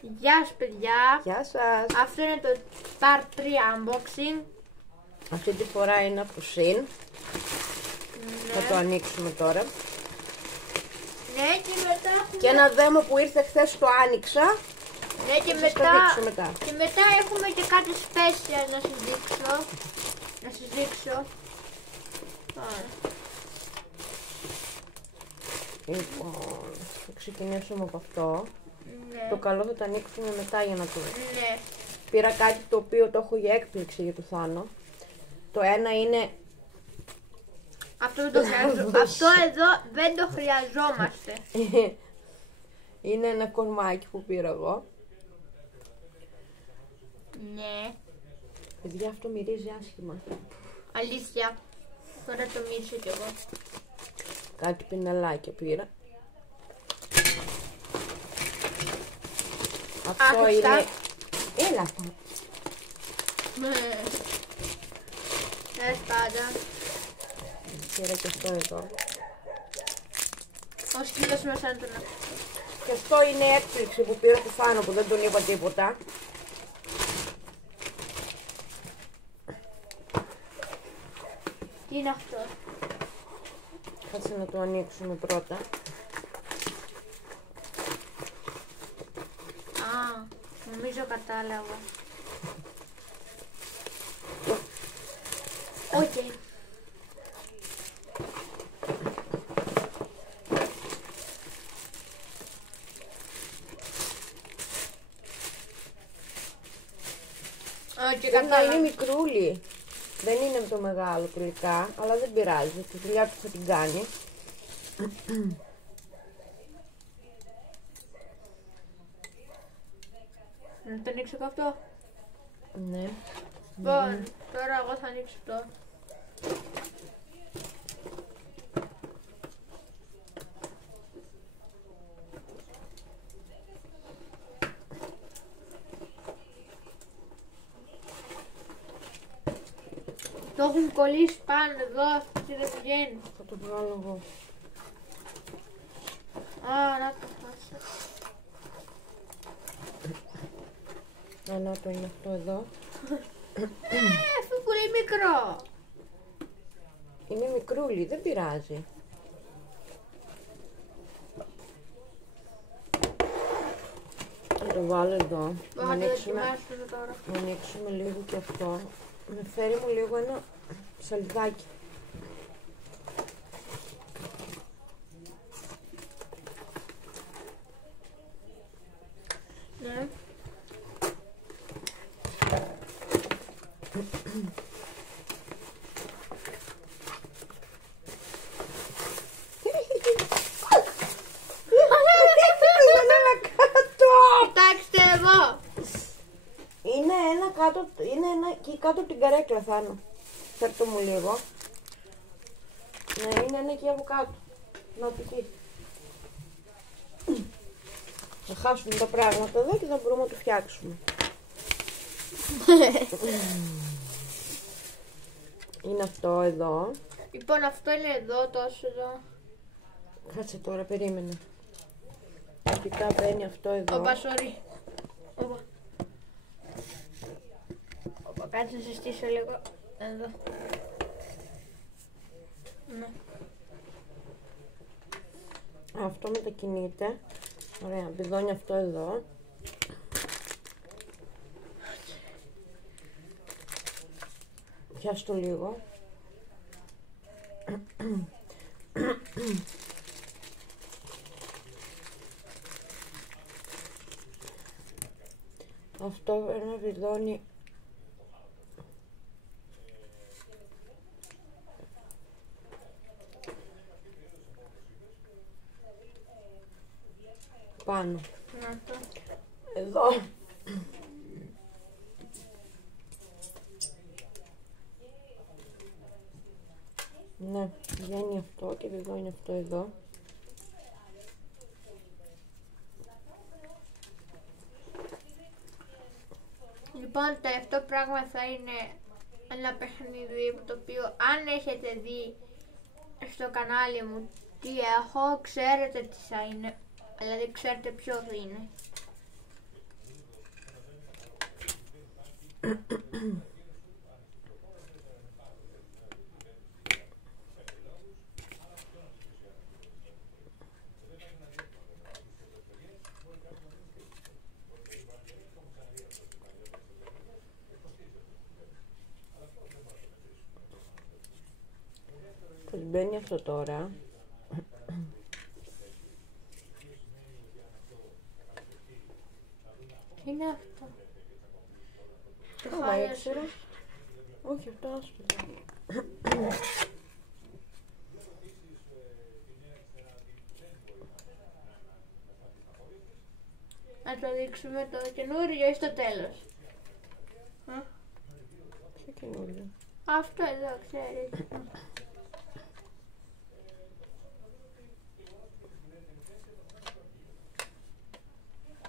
Γεια σας παιδιά. Γεια σας. Αυτό είναι το Part 3 unboxing. Αυτή τη φορά είναι από Shein. Ναι. Θα το ανοίξουμε τώρα. Ναι, και μετά έχουμε... Και ένα δέμο που ήρθε χθες το άνοιξα. Ναι, και Θα σας το μετά... δείξω μετά. Και μετά έχουμε και κάτι special να σας δείξω. Να σας δείξω. Λοιπόν, θα ξεκινήσουμε από αυτό. Ναι. Το καλό θα το ανοίξουμε μετά για να το δούμε. Ναι. Πήρα κάτι το οποίο το έχω για έκπληξη για το Θάνο. Το ένα είναι... Αυτό δεν το χρειαζόμαστε. Αυτό εδώ δεν το χρειαζόμαστε. είναι ένα κορμάκι που πήρα εγώ. Ναι. Παιδιά, αυτό μυρίζει άσχημα. Αλήθεια. Τώρα το μύρισα κι εγώ. Κάτι πινελάκια πήρα. Αυτό Άρχισα. είναι... Έλα αυτά. Πάντα. Πήρα και αυτό εδώ. Ο σκύλος μέσα να τον αφήσω. Και αυτό είναι η έκπληξη που πήρα του Θάνο που δεν τον είπα τίποτα. Τι είναι αυτό? Κάτσε να το ανοίξουμε πρώτα. Α, νομίζω κατάλαβα. Οκ. Είναι μικρούλι. Δεν είναι το μεγάλο τελικά, αλλά δεν πειράζει. Τη δουλειά του θα την κάνει. Να το ανοίξω και αυτό. Ναι. Λοιπόν, τώρα εγώ θα ανοίξω αυτό. Το έχουν κολλήσει πάνω εδώ, και δεν βγαίνει. Θα το βγάλω εγώ. Α, να το χάσω. Να το είναι αυτό εδώ. Αυτό πολύ μικρό. Είναι μικρούλι, δεν πειράζει. Θα το βάλω εδώ. Να Θα το ανοίξουμε, δοκιμάσουμε τώρα. να ανοίξουμε λίγο και αυτό. Με φέρει μου λίγο ένα σαλιδάκι. Ναι. Κοιτάξτε εδώ. Είναι ένα κάτω, είναι ένα εκεί κάτω από την καρέκλα Θάνο. Φέρτο μου λίγο. Ναι, είναι ένα εκεί από κάτω. Να το εκεί. Θα χάσουμε τα πράγματα εδώ και θα μπορούμε να το φτιάξουμε. Είναι αυτό εδώ. Λοιπόν, αυτό είναι εδώ, τόσο εδώ. Κάτσε τώρα, περίμενε. Αρχικά μπαίνει αυτό εδώ. Όπα, sorry. Όπα. Όπα, κάτσε να σε στήσω λίγο. Εδώ. Ναι. Αυτό μετακινείται. Ωραία, μπηδώνει αυτό εδώ. Πιάσ' το λίγο. Αυτό ένα βιδώνει. Πάνω. Να το. Εδώ. Ναι, βγαίνει αυτό και βιδώνει αυτό εδώ. Λοιπόν, το τελευταίο πράγμα θα είναι ένα παιχνίδι το οποίο αν έχετε δει στο κανάλι μου τι έχω, ξέρετε τι θα είναι, αλλά δεν ξέρετε ποιο θα είναι. Πώς μπαίνει αυτό τώρα. Είναι αυτό. Άμα έξερα. Όχι, αυτό άσπρο. Να το δείξουμε το καινούριο ή στο τέλος. Ποιο καινούριο. Αυτό εδώ, ξέρεις.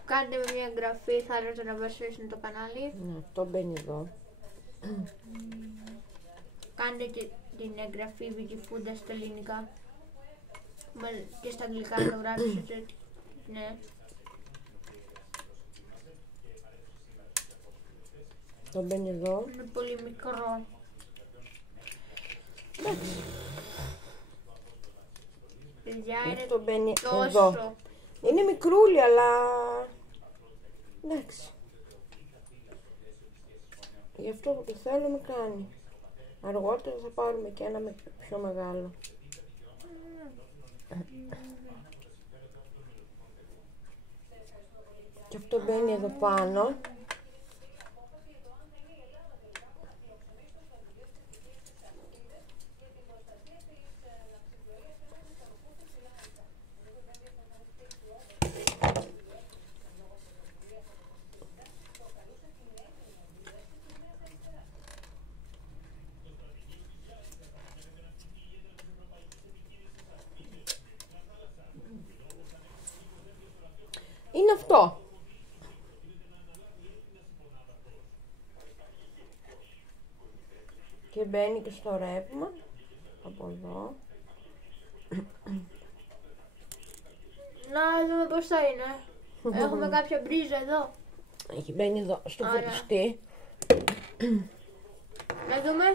Κάντε με μια εγγραφή, θα έρθω να βοηθήσουν το κανάλι. Ναι, αυτό μπαίνει εδώ. Κάντε και την εγγραφή Wikifunda στα ελληνικά. Και στα αγγλικά το γράψετε. Ναι. Το μπαίνει εδώ. Είναι πολύ μικρό. Παιδιά είναι Αυτό μπαίνει τόσο. εδώ. Είναι μικρούλι, αλλά εντάξει. Γι' αυτό που το θέλουμε κάνει. Αργότερα θα πάρουμε και ένα πιο μεγάλο. Και αυτό μπαίνει εδώ πάνω. Είναι αυτό. Και μπαίνει και στο ρεύμα. Από εδώ. Να δούμε πώς θα είναι. Έχουμε κάποια μπρίζα εδώ. Έχει μπαίνει εδώ στο Άρα. φορτιστή. Να δούμε.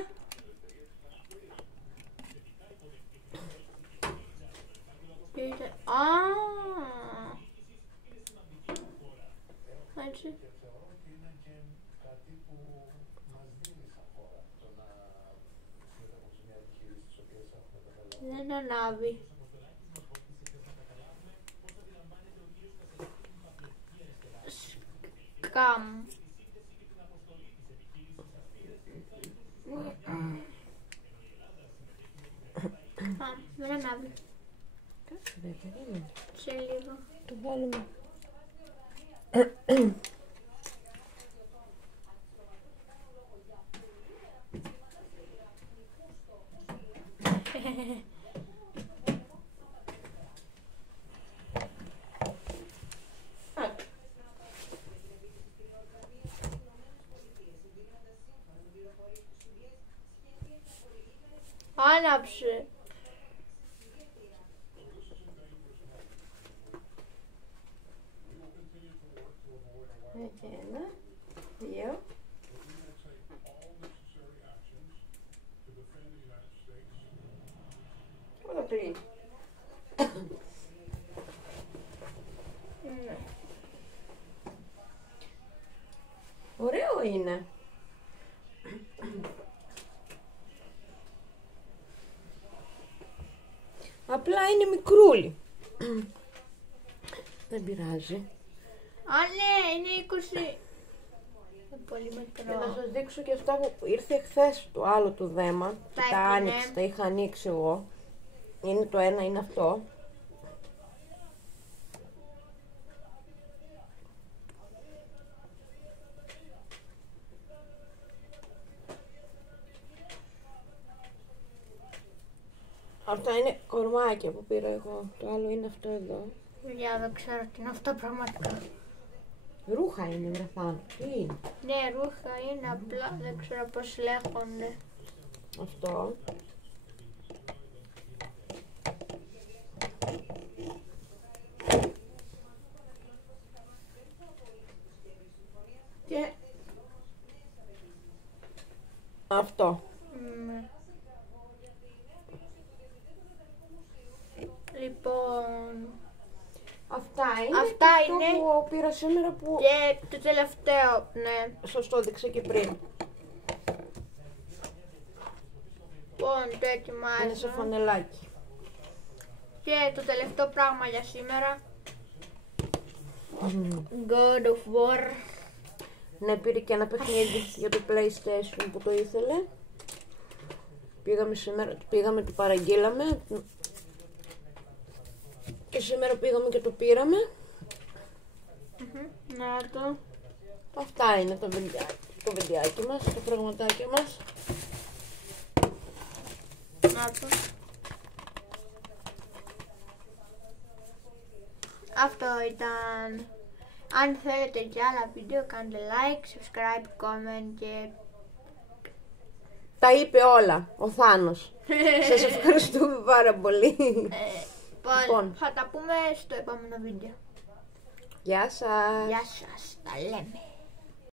Έτσι. Δεν ανάβει. Σκάμ. Δεν ανάβει. Δεν περίμενε. Σε λίγο. Το βάλουμε. Άναψε. Και ένα, δύο. Όλα τρία. Ωραίο είναι. Απλά είναι μικρούλι. Δεν πειράζει. Α, ναι, είναι 20. Είναι πολύ Και να μικρό. σας δείξω και αυτά που ήρθε χθες το άλλο του δέμα. Τα Τα έπινε. άνοιξε, τα είχα ανοίξει εγώ. Είναι το ένα, είναι αυτό. Αυτά είναι κορμάκια που πήρα εγώ. Το άλλο είναι αυτό εδώ. Για δεν ξέρω τι είναι αυτό πραγματικά. Ρούχα είναι, βρεθάνω. Τι είναι Ναι, ρούχα είναι απλά, δεν ξέρω πώς λέγονται. αυτό. Και Αυτό. Ναι. Λοιπόν, Αυτά Αυτά αυτό είναι. που πήρα σήμερα που και το τελευταίο, ναι. σας το έδειξα και πριν. Λοιπόν, το Είναι σε ετοιμάζω. φανελάκι. Και το τελευταίο πράγμα για σήμερα. God of War. Ναι, πήρε και ένα παιχνίδι για το PlayStation που το ήθελε. Πήγαμε σήμερα, το παραγγείλαμε. Και σήμερα πήγαμε και το πήραμε. Να το. Αυτά είναι το βιντεάκι μας, το πραγματάκι μας. Να το. Αυτό ήταν. Αν θέλετε και άλλα βίντεο κάντε like, subscribe, comment και... Τα είπε όλα ο Θάνος. Σας ευχαριστούμε πάρα πολύ. Λοιπόν, θα τα πούμε στο επόμενο βίντεο. Γεια σας. Γεια σας, τα λέμε.